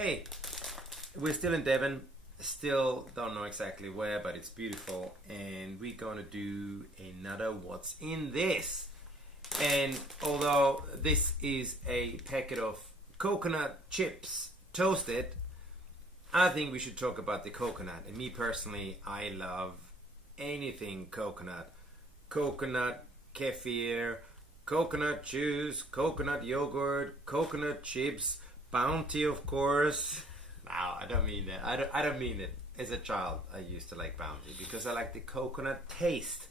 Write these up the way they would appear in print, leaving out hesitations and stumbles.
Hey, we're still in Devon. Still don't know exactly where, but it's beautiful. And we're gonna do another What's in This. And although this is a packet of coconut chips toasted, I think we should talk about the coconut. And me personally, I love anything coconut. Coconut kefir, coconut juice, coconut yogurt, coconut chips, Bounty, of course. No, I don't mean that. I don't mean it. As a child, I used to like Bounty because I like the coconut taste.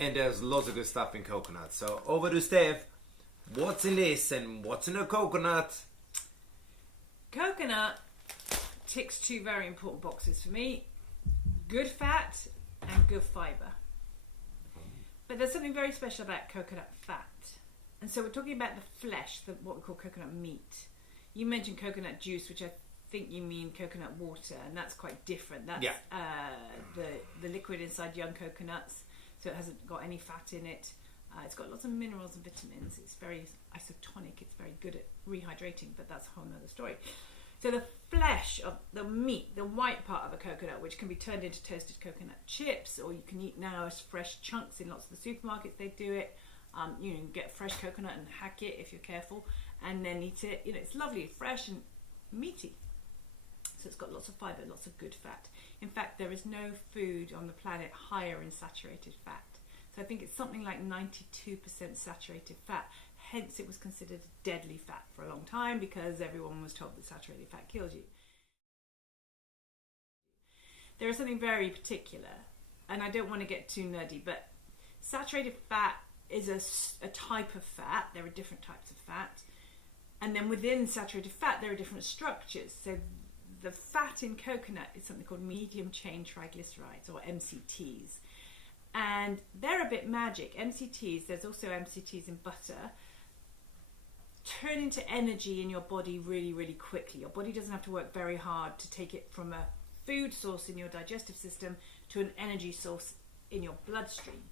And there's lots of good stuff in coconut. So over to Steph. What's in this and what's in a coconut? Coconut ticks two very important boxes for me. Good fat and good fibre. But there's something very special about coconut fat. And so we're talking about the flesh, what we call coconut meat. You mentioned coconut juice, which I think you mean coconut water, and that's quite different. That's the liquid inside young coconuts, so it hasn't got any fat in it. It's got lots of minerals and vitamins. It's very isotonic. It's very good at rehydrating, but that's a whole nother story. So the flesh of the meat, the white part of a coconut, which can be turned into toasted coconut chips, or you can eat now as fresh chunks in lots of the supermarkets. They do it. You can get fresh coconut and hack it if you're careful, and then eat it. You know, it's lovely, fresh and meaty. So it's got lots of fibre, lots of good fat. In fact, there is no food on the planet higher in saturated fat. So I think it's something like 92% saturated fat. Hence, it was considered deadly fat for a long time because everyone was told that saturated fat kills you. There is something very particular, and I don't want to get too nerdy, but saturated fat is a type of fat. There are different types of fat. And then within saturated fat, there are different structures. So the fat in coconut is something called medium chain triglycerides, or MCTs. And they're a bit magic. MCTs, there's also MCTs in butter, turn into energy in your body really, really quickly. Your body doesn't have to work very hard to take it from a food source in your digestive system to an energy source in your bloodstream.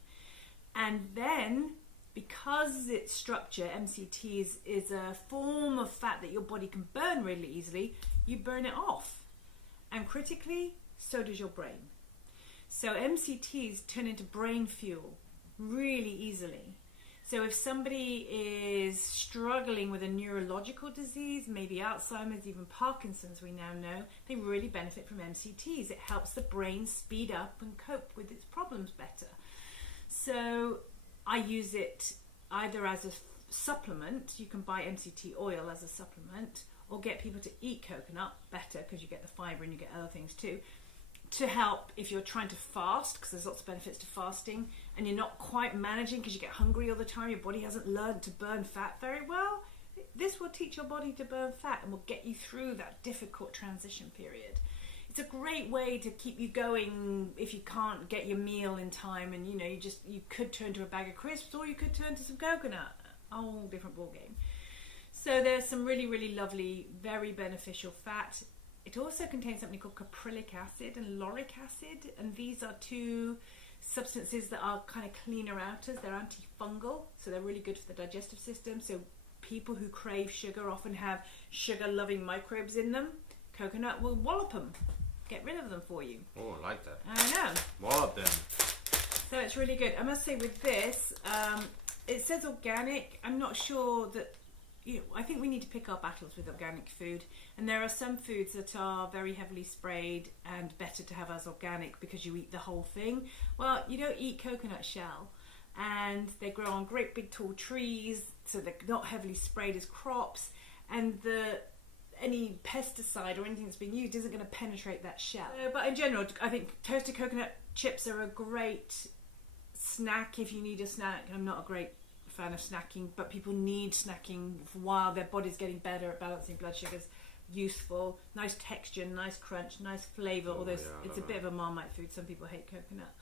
And then, because its structure, MCTs, is a form of fat that your body can burn really easily, you burn it off. And critically, so does your brain. So MCTs turn into brain fuel really easily. So if somebody is struggling with a neurological disease, maybe Alzheimer's, even Parkinson's, we now know, they really benefit from MCTs. It helps the brain speed up and cope with its problems better. So I use it either as a supplement. You can buy MCT oil as a supplement, or get people to eat coconut better because you get the fibre and you get other things too, to help if you're trying to fast, because there's lots of benefits to fasting, and you're not quite managing because you get hungry all the time, your body hasn't learned to burn fat very well. This will teach your body to burn fat and will get you through that difficult transition period. It's a great way to keep you going if you can't get your meal in time, and you could turn to a bag of crisps, or you could turn to some coconut. A whole different ball game. So there's some really, really lovely, very beneficial fat. It also contains something called caprylic acid and lauric acid, and these are two substances that are kind of cleaner outers. They're antifungal, so they're really good for the digestive system. So people who crave sugar often have sugar-loving microbes in them. Coconut will wallop them, get rid of them for you. Oh, I like that. I know. Wallop them. So it's really good. I must say with this, it says organic. I'm not sure that, I think we need to pick our battles with organic food. And there are some foods that are very heavily sprayed and better to have as organic because you eat the whole thing. Well, you don't eat coconut shell. And they grow on great big tall trees, so they're not heavily sprayed as crops. And any pesticide or anything that's being used isn't going to penetrate that shell. But in general, I think toasted coconut chips are a great snack if you need a snack. I'm not a great fan of snacking, but people need snacking while their body's getting better at balancing blood sugars. Useful, nice texture, nice crunch, nice flavour. Although it's a bit of a Marmite food, some people hate coconut.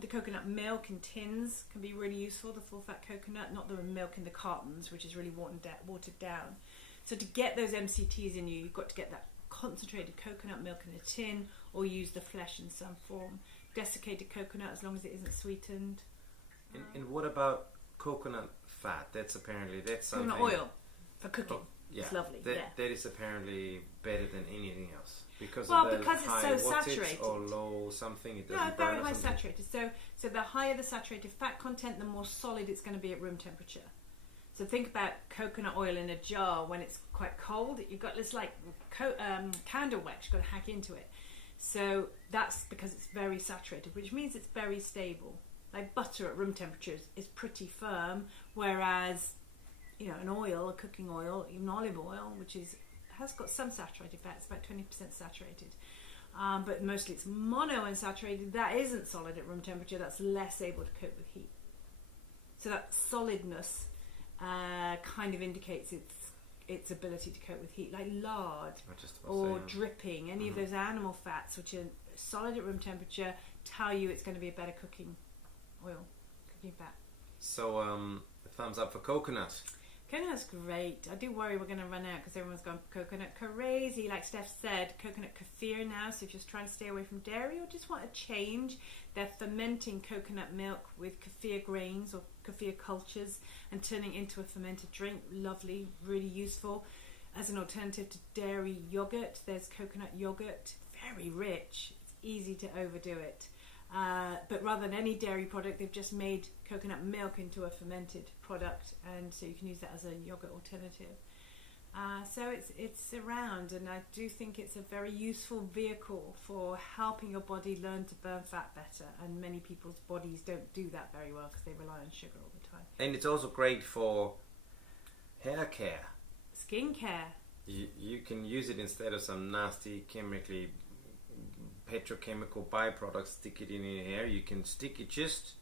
The coconut milk in tins can be really useful, the full fat coconut, not the milk in the cartons, which is really watered down. So to get those MCTs in you, you've got to get that concentrated coconut milk in a tin, or use the flesh in some form. Desiccated coconut, as long as it isn't sweetened. And what about coconut fat? That's something. Coconut oil for cooking. Yeah, It's lovely. that is apparently better than anything else because Well, of the because it's high so wattage saturated. or low something. It doesn't No, burn very or high something. saturated. So the higher the saturated fat content, the more solid it's going to be at room temperature. So think about coconut oil in a jar when it's quite cold. You've got this like candle wax. You've got to hack into it. So that's because it's very saturated, which means it's very stable. Like butter at room temperature is pretty firm, whereas an oil, a cooking oil, even olive oil, which has got some saturated fat, it's about 20% saturated. But mostly it's monounsaturated. That isn't solid at room temperature. That's less able to cope with heat. So that solidness kind of indicates its ability to cope with heat, like lard or dripping. Any of those animal fats, which are solid at room temperature, tell you it's going to be a better cooking fat. So, thumbs up for coconut. Coconut's great. I do worry we're going to run out because everyone's gone coconut crazy. Like Steph said, coconut kefir now. So if you're trying to stay away from dairy or just want a change, they're fermenting coconut milk with kefir grains or kefir cultures and turning it into a fermented drink. Lovely, really useful. As an alternative to dairy yogurt, there's coconut yogurt. Very rich. It's easy to overdo it. But rather than any dairy product, they've just made coconut milk into a fermented product, and so you can use that as a yogurt alternative. So it's around, and I do think it's a very useful vehicle for helping your body learn to burn fat better. And many people's bodies don't do that very well because they rely on sugar all the time. And it's also great for hair care. Skincare. You can use it instead of some nasty petrochemical byproducts. Stick it in your hair. You can stick it just,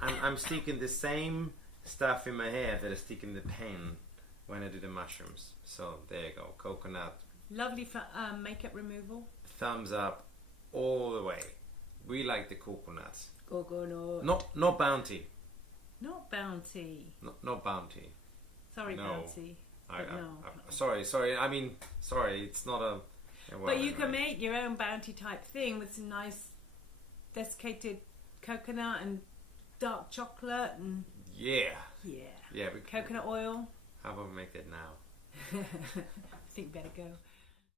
I'm sticking the same stuff in my hair that I stick in the pen when I do the mushrooms. So there you go, coconut. Lovely for makeup removal. Thumbs up all the way. We like the coconuts. Coconut. Not Bounty. Not Bounty. Not Bounty. Sorry, No. Bounty. Sorry. I mean, sorry. It's not a. But you can make your own Bounty type thing with some nice desiccated coconut and dark chocolate and yeah. Coconut oil. How about we make that now? I think better go.